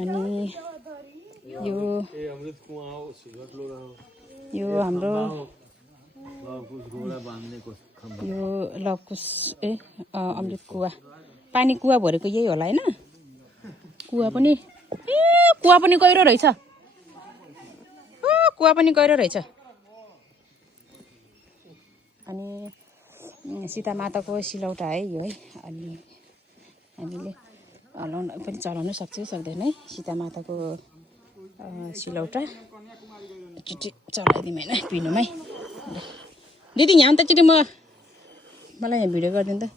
अनि यो हाम्रो यो लकुस अमृत कुवा पानी कुवा भरेको यही होला हैन कुवा पनि गहिरो रहेछ कुवा पनि गहिरो रहेछ अनि सीता माताको सिलौटा है यो है अनि हामीले हलाउन पनि चलाउन सक्छौँ सक्दैन है सीता माताको सिलौटा चिटी चलाइदिउँ हैन पिनुमै दिदी यहाँ त चिटी मलाई यहाँ भिडियो गरिदिनु त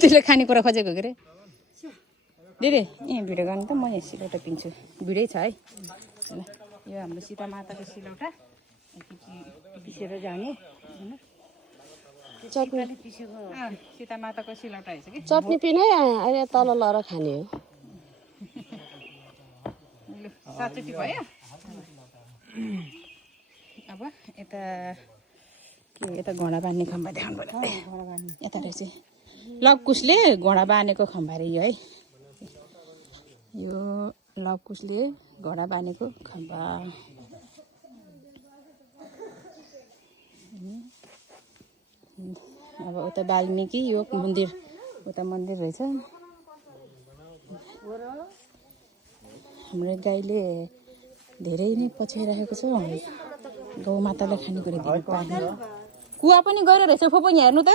त्यसले खानेकुरा खोजेको के अरे दिदी यहाँ भिडियो गर्नु त म यहाँ सिलौटा पिन्छु भिडियो छ है यो हाम्रो सीता माताको सिलौटा पिसेर जाने हैन चटनी पिसेको सीता माताको सिलौटा रहेछ कि चटनी पिने अहिले तल लर खाने हो सातचोटि भयो अब यता यता घोडा बाँध्ने खम्बा देखाउनु पर्यो यता रहेछ लकुसले घोडा बाँधेको खम्बा रे यो है यो लकुसले घोडा बाँधेको खम्बा अब उता वाल्मिकी यो मन्दिर उता मन्दिर रहेछ हाम्रो गाईले धेरै नै पछ्याइरहेको छ गौ मातालाई खानेकुरा दिनु पाएन कुवा पनि गएर रहेछ फोपो यहाँ हेर्नु त